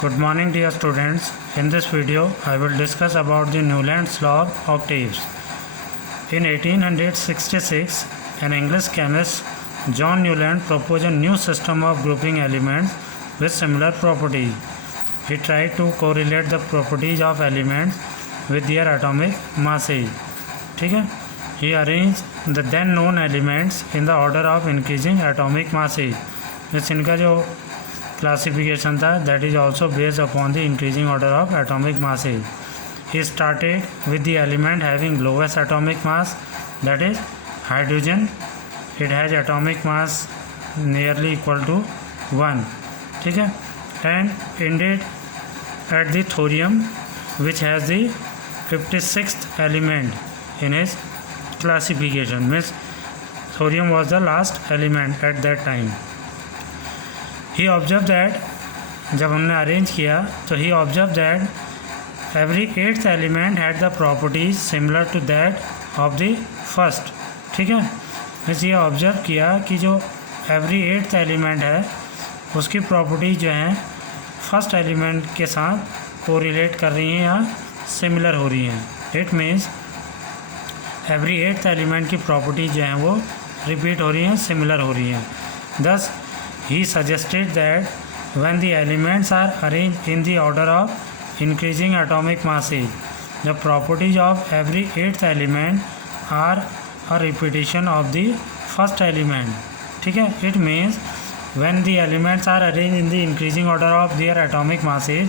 Good morning dear students. In this video I will discuss about the Newland's law of octaves. In 1866, an English chemist John Newland proposed a new system of grouping elements with similar properties. He tried to correlate the properties of elements with their atomic masses. ठीक है? He arranged the then known elements in the order of increasing atomic masses. जिस इनका जो classification था that is also based upon the increasing order of atomic masses. He started with the element having lowest atomic mass, that is hydrogen. It has atomic mass nearly equal to 1. ठीक है? And ended at the thorium, which has the 56th element in his classification. Means thorium was the last element at that time. He observed that जब हमने arrange किया तो he observed that every eighth element had the properties similar to that of the first. ठीक है? Means ये observe किया कि जो every eighth element है उसकी प्रॉपर्टीज जो हैं फर्स्ट एलिमेंट के साथ कोरिलेट कर रही हैं या सिमिलर हो रही हैं. It means every eighth element की प्रॉपर्टीज जो हैं वो रिपीट हो रही हैं, सिमिलर हो रही हैं. दस he suggested that when the elements are arranged in the order of increasing atomic masses, the properties of every eighth element are a repetition of the first element. ठीक है? It means when the elements are arranged in the increasing order of their atomic masses,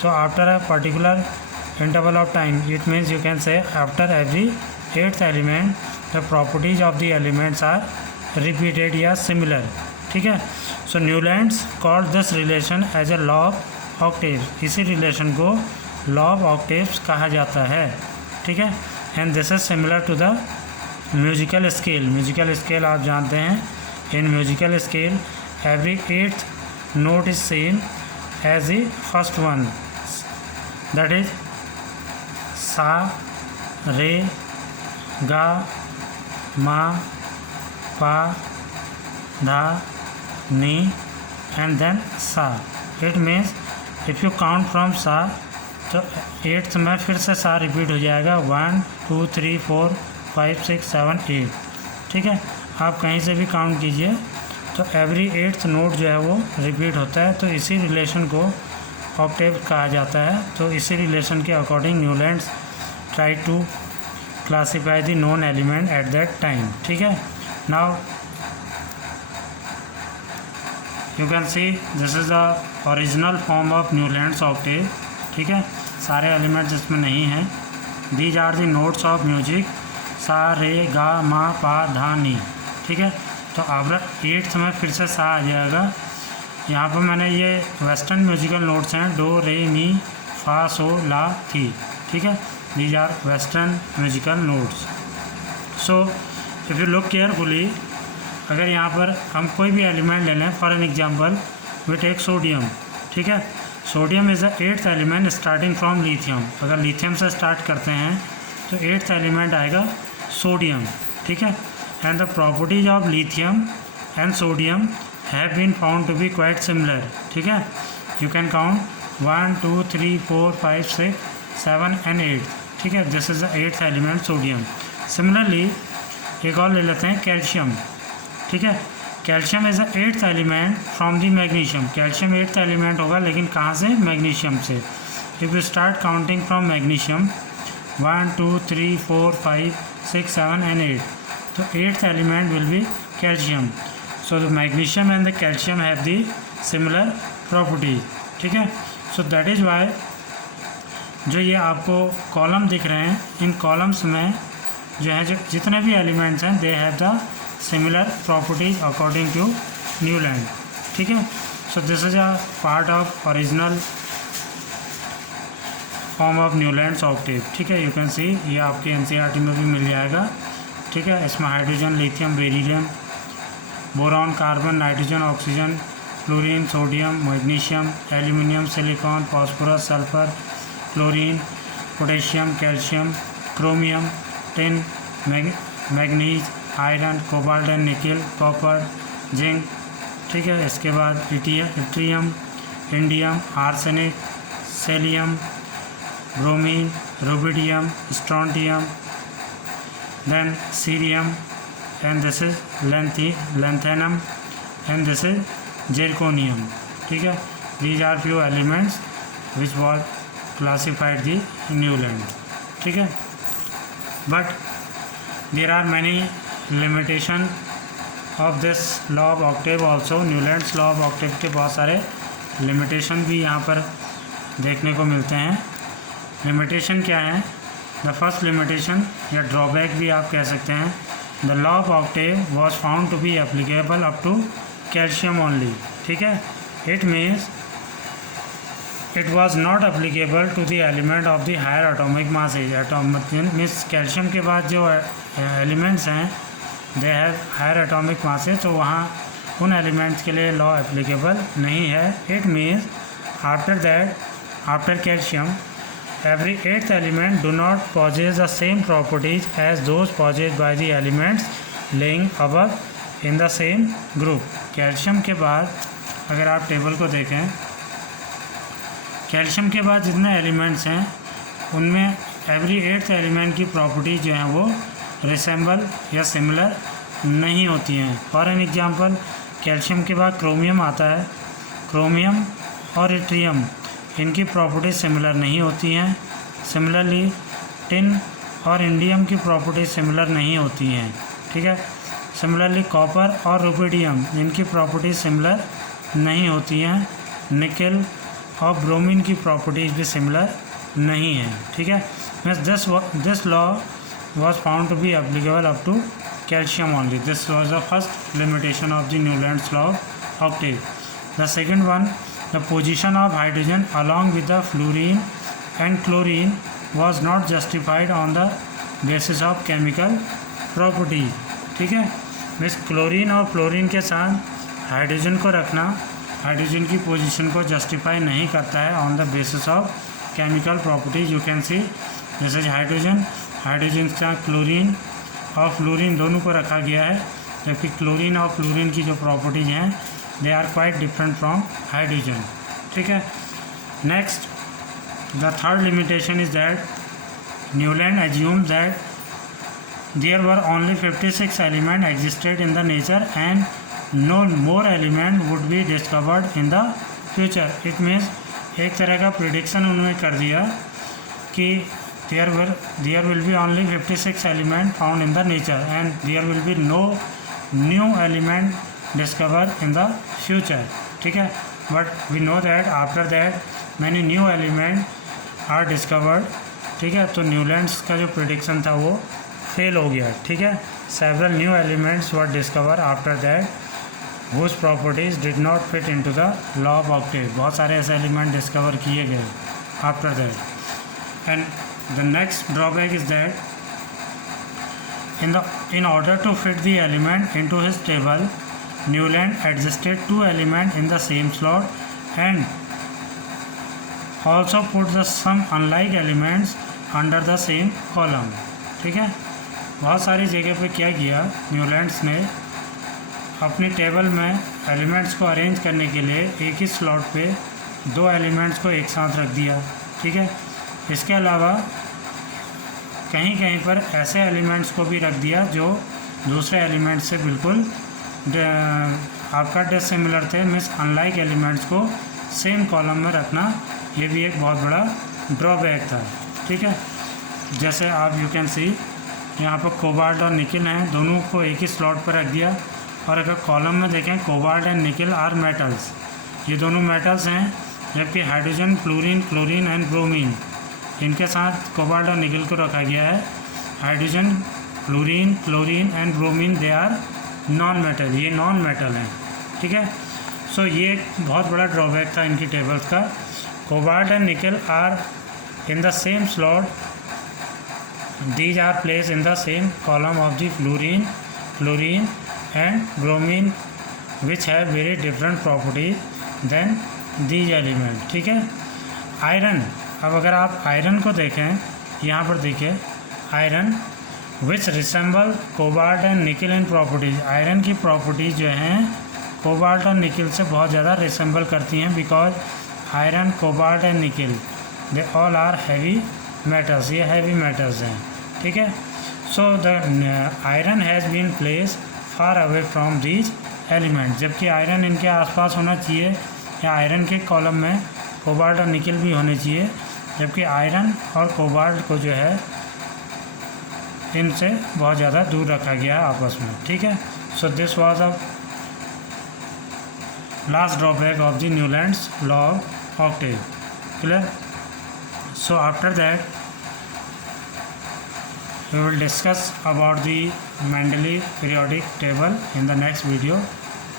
so after a particular interval of time, it means you can say after every eighth element, the properties of the elements are repeated या similar. ठीक है? So Newlands called this relation as a law of octaves. इसी relation को law of octaves कहा जाता है. ठीक है? And this is similar to the musical scale. Musical scale आप जानते हैं. In musical scale every eighth note is same as the first one, that is सा, रे, गा, मा, पा, धा, ni and then sa. It means if you count from sa तो एट्थ में फिर से सा रिपीट हो जाएगा 1 2 3 4 5 6 7 8. ठीक है? आप कहीं से भी काउंट कीजिए तो एवरी एट्थ नोट जो है वो रिपीट होता है. तो इसी रिलेशन को ऑक्टेव कहा जाता है. तो इसी रिलेशन के according Newlands try to classify the known element at that time. ठीक है? Now you can see this is the original form of Newland's octave. ठीक है? सारे एलिमेंट्स इसमें नहीं हैं. These are the notes of music, सा, रे, गा, मा, पा, धा, नी. ठीक है? तो अब एट्थ में फिर से सा आ जाएगा. यहाँ पर मैंने ये वेस्टर्न म्यूजिकल नोट्स हैं, डो, रे, मी, फा, सो, ला, थी. ठीक है? These are western musical notes. So if you look carefully, अगर यहाँ पर हम कोई भी एलिमेंट ले लें, for an example we take sodium. ठीक है? Sodium is the eighth element starting from lithium. अगर लिथियम से स्टार्ट करते हैं तो एट्थ एलिमेंट आएगा सोडियम. ठीक है? And the properties of lithium and sodium have been found to be quite similar. ठीक है? You can count 1 2 3 4 5 6 7 and 8. ठीक है? This is the eighth element sodium. Similarly एक और ले लेते हैं कैल्शियम. ठीक है? Calcium is the eighth element from the magnesium. Calcium eighth element होगा, लेकिन कहाँ से? मैग्नीशियम से. If you start counting from magnesium 1 2 3 4 5 6 7 and 8, तो eighth element will be calcium. So the magnesium and the calcium have the similar properties. ठीक है? So that is why जो ये आपको कॉलम दिख रहे हैं, इन कॉलम्स में जो है जो जितने भी एलिमेंट्स हैं they have the similar properties according to Newland. ठीक है? So this is a part of original form of Newland's octave. ठीक है? You can see ये आपके NCERT में भी मिल जाएगा. ठीक है? इसमें hydrogen, lithium, beryllium, boron, carbon, nitrogen, oxygen, fluorine, sodium, magnesium, aluminium, silicon, phosphorus, sulphur, chlorine, potassium, calcium, chromium, tin, manganese, iron, cobalt and निकल, कॉपर, जिंक. ठीक है? इसके बाद yttrium, indium, arsenic, सेलियम, bromine, rubidium, strontium, then cerium, and this is lanthanum, and this is zirconium. ठीक है, these are few elements which was classified the Newland. ठीक है, but there are many limitation of this law of octave also. Newland's law of octave के बहुत सारे limitation भी यहाँ पर देखने को मिलते हैं. limitation क्या है? द फर्स्ट लिमिटेशन या ड्रॉबैक भी आप कह सकते हैं, the law of octave was found to be applicable up to calcium only. ठीक है, it means it was not applicable to the element of the higher atomic masses. Atomic means calcium के बाद जो एलिमेंट्स हैं they have higher atomic masses, तो वहाँ उन elements के लिए लॉ एप्लीकेबल नहीं है. It means after calcium every eighth element do not possess the same properties as those possessed by the elements laying above in the same group. Calcium के बाद अगर आप टेबल को देखें, कैल्शियम के बाद जितने एलिमेंट्स हैं उनमें एवरी एट्थ एलिमेंट की प्रॉपर्टीज जो हैं वो रिसेंबल या सिमिलर नहीं होती हैं. फॉर एन एग्जांपल, कैल्शियम के बाद क्रोमियम आता है. क्रोमियम और इट्रियम इनकी प्रॉपर्टीज सिमिलर नहीं होती हैं. सिमिलरली टिन और इंडियम की प्रॉपर्टीज सिमिलर नहीं होती हैं. ठीक है, सिमिलरली कॉपर और रुबिडियम इनकी प्रॉपर्टीज सिमिलर नहीं होती हैं. निकल और ब्रोमीन की प्रॉपर्टीज भी सिमिलर नहीं हैं. ठीक है, this law was found to be applicable up to calcium only. This was the first limitation of the Newlands law of octave. The second one, the position of hydrogen along with the fluorine and chlorine was not justified on the basis of chemical properties. ठीक है, miss chlorine और fluorine के साथ hydrogen को रखना hydrogen की position को justify नहीं करता है on the basis of chemical properties. You can see this is hydrogen. Hydrogen के साथ क्लोरीन और फ्लोरीन दोनों को रखा गया है, जबकि क्लोरीन और फ्लोरीन की जो प्रॉपर्टीज हैं they are quite different from hydrogen. ठीक है, next the third limitation is that Newland assumed that there were only 56 elements existed in the nature and no more element would be discovered in the future. It means एक तरह का prediction उन्होंने कर दिया कि there will be only 56 elements found in the nature and there will be no new element discovered in the future. ठीक है, but we know that after that many new element are discovered. ठीक है, तो Newlands का जो prediction था वो fail हो गया. ठीक है, several new elements were discovered after that whose properties did not fit into the law of octave. बहुत सारे ऐसे एलिमेंट डिस्कवर किए गए after that. And the next drawback is that in order to fit the element into his table, Newland adjusted two elements in the same slot and also put the some unlike elements under the same column. ठीक है, बहुत सारी जगह पे क्या किया Newlands ने, अपनी टेबल में एलिमेंट्स को अरेंज करने के लिए एक ही स्लॉट पे दो एलिमेंट्स को एक साथ रख दिया. ठीक है, इसके अलावा कहीं कहीं पर ऐसे एलिमेंट्स को भी रख दिया जो दूसरे एलिमेंट्स से बिल्कुल आपका डिसिमिलर थे. मीन्स अनलाइक एलिमेंट्स को सेम कॉलम में रखना ये भी एक बहुत बड़ा ड्रॉबैक था. ठीक है, जैसे आप यू कैन सी यहाँ पर कोबाल्ट और निकल हैं, दोनों को एक ही स्लॉट पर रख दिया. और अगर कॉलम में देखें cobalt and nickel are metals, ये दोनों मेटल्स हैं, जबकि hydrogen, fluorine, chlorine and bromine इनके साथ कोबाल्ट और निकल को रखा गया है. Hydrogen, fluorine, chlorine and bromine they are non metal, ये नॉन मेटल हैं. ठीक है, सो ये एक बहुत बड़ा ड्रॉबैक था इनकी टेबल्स का. Cobalt and nickel are in the same slot, these are place in the same column of the fluorine, chlorine and bromine which have very different properties than these element. ठीक है, iron, अब अगर आप iron को देखें, यहाँ पर देखिए iron which resemble cobalt and निकल इन प्रॉपर्टीज. आयरन की प्रॉपर्टीज जो हैं कोबाल्ट और निकिल से बहुत ज़्यादा रिसेंबल करती हैं, because iron, cobalt and nickel they all are heavy metals, ये हैवी मेटल्स हैं, ठीक है। So the iron has been place far away from these element, जबकि आयरन इनके आसपास होना चाहिए या आयरन के कॉलम में कोबाल्ट और निकिल भी होने चाहिए, जबकि आयरन और कोबाल्ट को जो है इनसे बहुत ज़्यादा दूर रखा गया आपस में, ठीक है। So this was a last drawback of the Newlands law of Octave, clear. So after that we will discuss about the Mendeleev periodic table in the next video.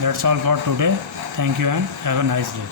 That's all for today. Thank you and have a nice day.